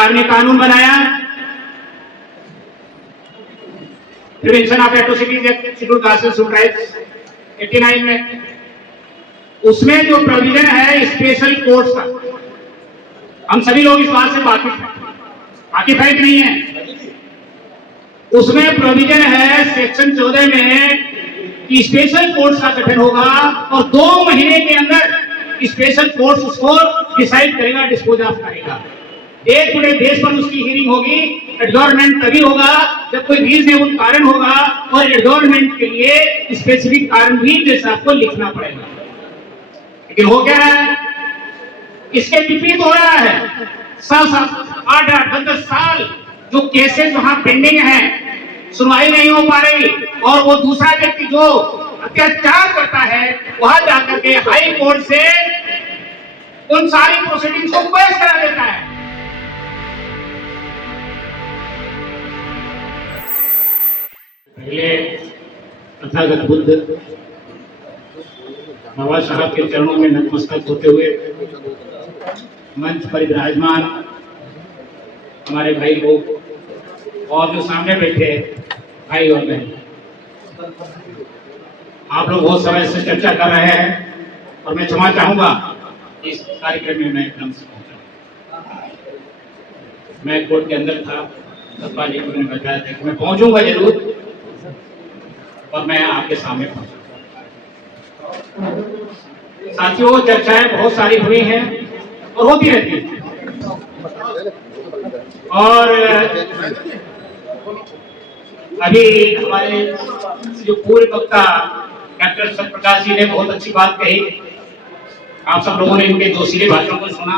सरकार ने कानून बनाया prevention of atrocities act schedule caste and tribes 89 में, उसमें जो प्रोविजन है स्पेशल कोर्ट्स का, हम सभी लोग इस बात से वाकिफ है कि नहीं है? उसमें प्रोविजन है सेक्शन 14 में कि स्पेशल कोर्ट्स का गठन होगा और 2 महीने के अंदर स्पेशल कोर्ट्स उसको डिसाइड करेगा, डिस्पोज ऑफ करेगा। डे टू डे बेस पर उसकी हियरिंग होगी। एडजॉर्नमेंट तभी होगा जब कोई रीजनेबल कारण होगा और एडजॉर्नमेंट के लिए स्पेसिफिक कारण भी जैसे आपको लिखना पड़ेगा। लेकिन हो क्या रहा है? इसके विपरीत हो रहा है। 8-10 साल जो केसेस वहां पेंडिंग है, सुनवाई नहीं हो पा रही, और वो दूसरा व्यक्ति जो अत्याचार करता है वहां जाकर के हाई कोर्ट से उन सारी प्रोसीडिंग्स को पेश करा देता है। पहले तथागत बुद्ध बाबा साहब के चरणों में नतमस्तक होते हुए मंच पर विराजमान हमारे भाई लोग और जो सामने बैठे भाई और बहन, आप लोग बहुत समय से चर्चा कर रहे हैं और मैं क्षमा चाहूंगा इस कार्यक्रम में मैं एकदम से पहुंचा। मैं कोर्ट के अंदर था, सतपा जी को मैंने बताया था कि मैं पहुंचूंगा जरूर और मैं आपके सामने पहुंचा। साथियों, चर्चाएं बहुत सारी हुई हैं और होती रहती हैं, और अभी हमारे जो पूर्व वक्ता डॉक्टर सत्यप्रकाश जी ने बहुत अच्छी बात कही। आप सब लोगों ने इनके जोशीले भाषण को सुना।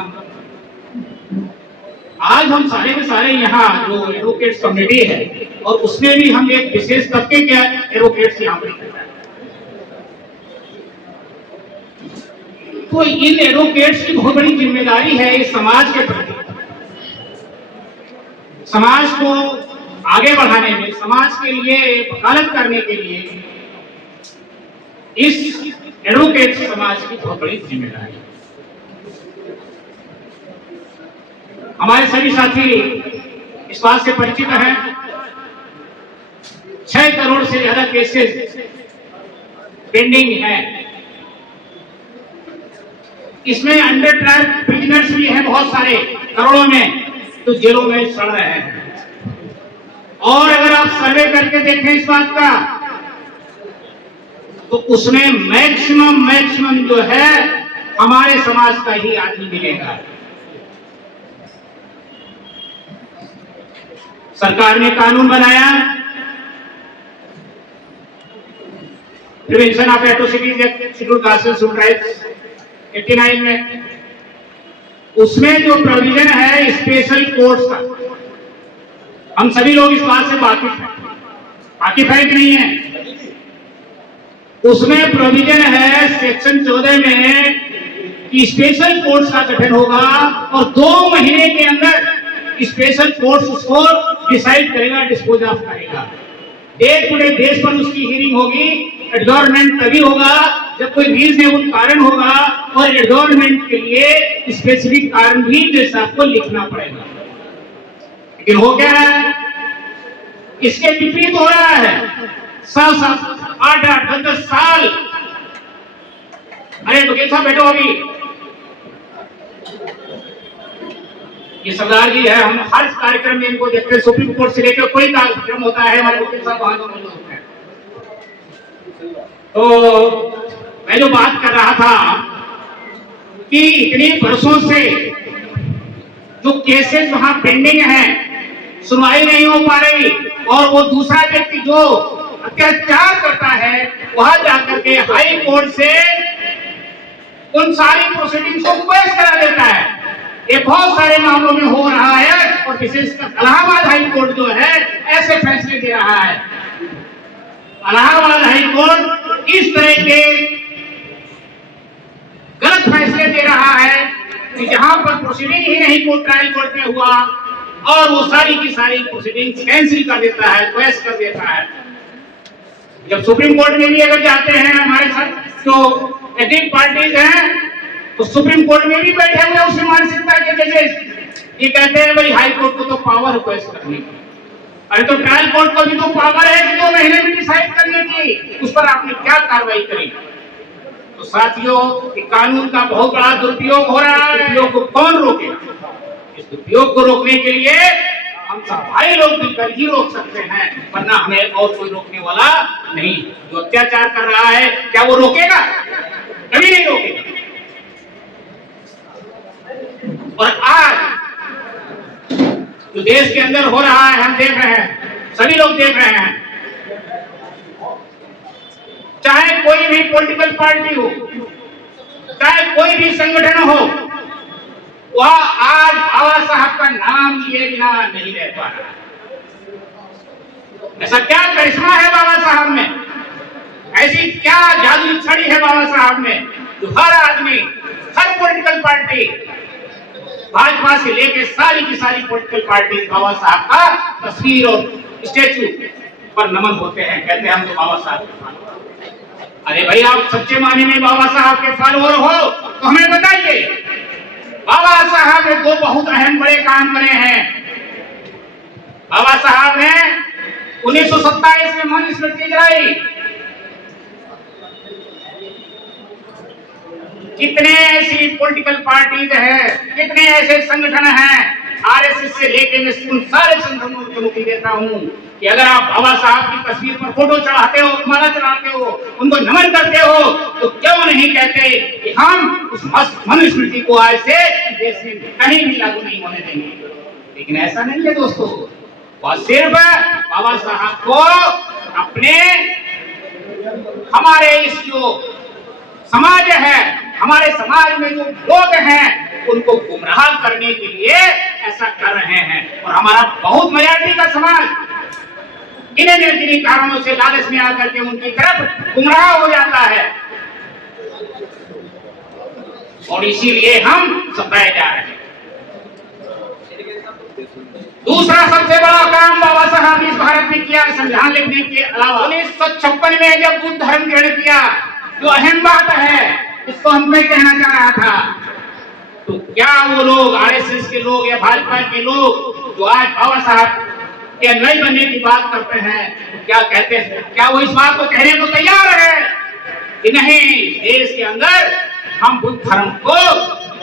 आज हम सारे के सारे यहाँ जो एडवोकेट्स कम्युनिटी है और उसमें भी हम एक विशेष तबके के एडवोकेट्स यहाँ पर करते हैं, तो इन एडवोकेट्स की बहुत बड़ी जिम्मेदारी है इस समाज के प्रति, समाज को आगे बढ़ाने में, समाज के लिए वकालत करने के लिए इस एडवोकेट समाज की बहुत बड़ी जिम्मेदारी है। हमारे सभी साथी इस बात से परिचित हैं, 6 करोड़ से ज्यादा केसेस पेंडिंग हैं। इसमें अंडर ट्रायल प्रिजनर्स भी हैं बहुत सारे, करोड़ों में, तो जेलों में सड़ रहे हैं। और अगर आप सर्वे करके देखें इस बात का, तो उसमें मैक्सिमम जो है हमारे समाज का ही आदमी मिलेगा। सरकार ने कानून बनाया prevention of atrocities act schedule caste and tribes 89 में, उसमें जो प्रोविजन है स्पेशल कोर्ट्स का, हम सभी लोग इस बात से वाकिफ है कि नहीं है? उसमें प्रोविजन है सेक्शन 14 में कि स्पेशल कोर्ट्स का गठन होगा और 2 महीने के अंदर स्पेशल कोर्ट्स उसको डिसाइड करेगा, डिस्पोज ऑफ करेगा। डे टू डे बेस पर उसकी हियरिंग होगी। एडजॉर्नमेंट तभी होगा जब कोई रीजनेबल कारण होगा और एडजॉर्नमेंट के लिए स्पेसिफिक कारण भी जैसे आपको लिखना पड़ेगा। लेकिन हो क्या रहा है? इसके विपरीत हो रहा है। 8-10 साल। अरे वकील साहब बैठो, अभी ये सरदार जी है, हम हर कार्यक्रम में इनको देखते हैं। सुप्रीम कोर्ट से लेकर कोई कार्यक्रम होता है, हमारे वकील साहब वहां मौजूद होते हैं। तो मैं जो बात कर रहा था कि इतने वर्षों से जो केसेस वहां पेंडिंग है, सुनवाई नहीं हो पा रही, और वो दूसरा व्यक्ति जो अत्याचार करता है वहां जाकर के हाई कोर्ट से उन सारी प्रोसीडिंग्स को पेश करा देता है। ये बहुत सारे मामलों में हो रहा है, और विशेषकर इलाहाबाद हाई कोर्ट जो है ऐसे फैसले दे रहा है। इलाहाबाद हाई कोर्ट इस तरह के गलत फैसले दे रहा है कि जहां पर प्रोसीडिंग ही नहीं कोर्ट ट्रायल कोर्ट में हुआ, और वो सारी की सारी प्रोसीडिंग्स कैंसिल कर देता है, क्वेश कर देता है। जब सुप्रीम कोर्ट में भी अगर जाते हैं हमारे साथ जो एडिट पार्टीज हैं, तो सुप्रीम कोर्ट में भी बैठे हुए उसी मानसिकता के जजेस, ये कहते हैं भाई हाई कोर्ट को तो पावर है केस करने की। अरे तो ट्रायल कोर्ट को भी तो पावर है कि 2 महीने में डिसाइड करने की, उस पर आपने क्या कार्रवाई करी? तो साथियों, कानून का बहुत बड़ा दुरुपयोग हो रहा है। दुरुपयोग को कौन रोकेगा? इस दुरुपयोग को रोकने के लिए हम सब भाई लोग मिलकर ही रोक सकते हैं, वरना हमें और कोई रोकने वाला नहीं। जो अत्याचार कर रहा है क्या वो रोकेगा? कभी नहीं रोकेगा। और आज जो देश के अंदर हो रहा है हम देख रहे हैं, सभी लोग देख रहे हैं। चाहे कोई भी पॉलिटिकल पार्टी हो, चाहे कोई भी संगठन हो, वह आज बाबा साहब का नाम लिए बिना नहीं रह पा रहा। ऐसा क्या करिश्मा है बाबा साहब में, ऐसी क्या जादुई छड़ी है बाबा साहब में, जो हर आदमी, हर पॉलिटिकल पार्टी, भाजपा से लेकर सारी की सारी पॉलिटिकल पार्टी बाबा साहब का तस्वीर और स्टेचू पर नमन होते हैं, कहते हैं हम तो बाबा साहब के फॉलोअर। अरे भाई, आप सच्चे मायने में बाबा साहब के फॉलोअर हो तो हमें बताइए, बाबा साहब ने 2 बहुत अहम बड़े काम करे हैं। बाबा साहब ने 1927 में मनुस्मृति गिराई। कितने ऐसी पॉलिटिकल पार्टीज है, कितने ऐसे संगठन हैं, आरएसएस से लेके मैं उन सारे संगठनों को चुनौती देता हूं कि अगर आप बाबा साहब की तस्वीर पर फोटो चढ़ाते हो, माला चढ़ाते हो, उनको नमन करते हो, तो क्यों नहीं कहते कि हम उस मनुस्मृति को आज से देश में कहीं भी लागू नहीं होने देंगे। लेकिन ऐसा नहीं है दोस्तों, वह सिर्फ बाबा साहब को अपने, हमारे इस जो समाज है, हमारे समाज में जो लोग हैं, उनको गुमराह करने के लिए ऐसा कर रहे हैं। और हमारा बहुत मेजॉरिटी का समाज किन्हीं कारणों से लालच में आकर के उनकी तरफ गुमराह हो जाता है, और इसीलिए हम सताए जा रहे हैं। दूसरा सबसे बड़ा काम बाबा साहब ने इस भारत में किया, संविधान लिखने के अलावा 1956 में जब बुद्ध धर्म ग्रहण किया, जो अहम बात है, इसको हम मैं कहना चाह रहा था, तो क्या वो लोग आरएसएस के लोग या भाजपा के लोग जो आज बाबा साहब के अनुयायी बनने की बात करते हैं, क्या कहते हैं, क्या वो इस बात को कहने को तैयार है कि नहीं, देश के अंदर हम बुद्ध धर्म को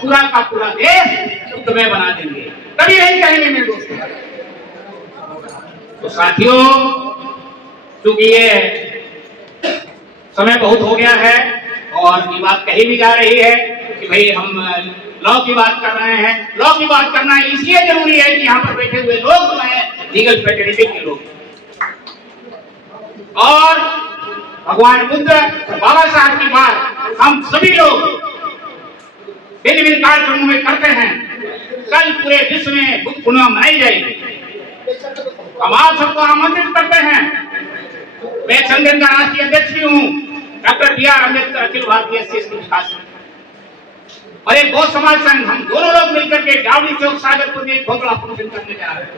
पूरा का पूरा देश बुद्धमय बना देंगे? कभी नहीं कहेंगे मेरे दोस्तों। तो साथियों, चूंकि ये समय बहुत हो गया है और ये बात कही भी जा रही है कि भाई हम लॉ की बात कर रहे हैं, लॉ की बात करना इसलिए जरूरी है कि यहाँ पर बैठे हुए लोग जो हैं लीगल फ्रेटर्निटी के लोग, और भगवान बुद्ध बाबा साहब की बात हम सभी लोग भिन्न कार्यक्रमों में करते हैं। कल पूरे विश्व में बुद्ध पूर्णिमा मनाई जाएगी। हम आप सबको आमंत्रित करते हैं। मैं संगठन का राष्ट्रीय अध्यक्ष भी हूँ, doctor BR Ambedkar Akhil Bharatiya SC विकास और एक गौ समाज संघ, हम दोनों लोग मिलकर के डावड़ी चौक सागरपुर में एक बहुत बड़ा फंक्शन करने जा रहे हैं।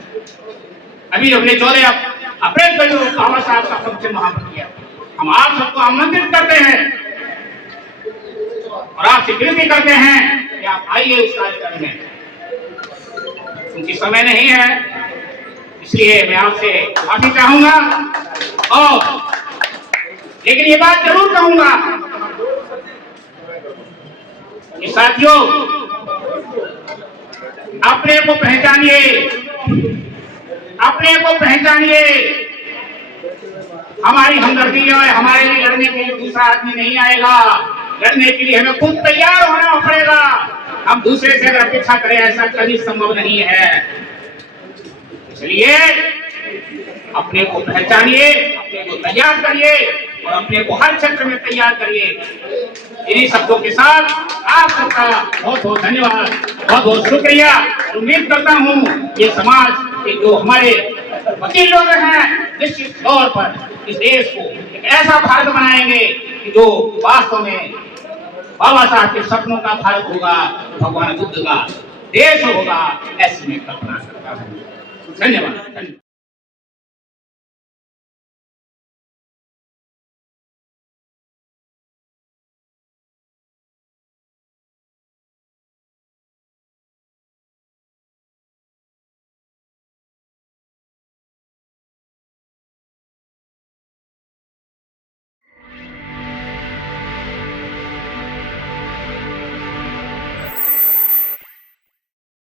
अभी हमने 14 अप्रैल को जो बाबा साहब का फंक्शन वहां पर किया। हम आप सबको आमंत्रित करते हैं और आपसे विनती करते हैं कि आप आइए उस कार्यक्रम में। क्योंकि समय नहीं है, इसलिए मैं आपसे माफी चाहूंगा, और लेकिन ये बात जरूर कहूंगा कि साथियों, अपने को पहचानिए, अपने को पहचानिए। हमारी हमदर्दी है, हमारे लिए लड़ने के लिए दूसरा आदमी नहीं आएगा। लड़ने के लिए हमें खुद तैयार होना पड़ेगा। हम दूसरे से अगर अपेक्षा करें, ऐसा कभी संभव नहीं है। इसलिए अपने को पहचानिए, अपने को तैयार करिए और अपने को हर क्षेत्र में तैयार करिए। इन्हीं शब्दों के साथ आप सबका बहुत बहुत धन्यवाद, बहुत बहुत शुक्रिया। उम्मीद करता हूँ ये समाज के जो हमारे वकील लोग हैं, निश्चित तौर पर इस देश को एक ऐसा भारत बनाएंगे कि जो वास्तव में बाबा साहब के सपनों का भारत होगा, भगवान बुद्ध का देश होगा, ऐसी मैं कल्पना करता हूँ। धन्यवाद।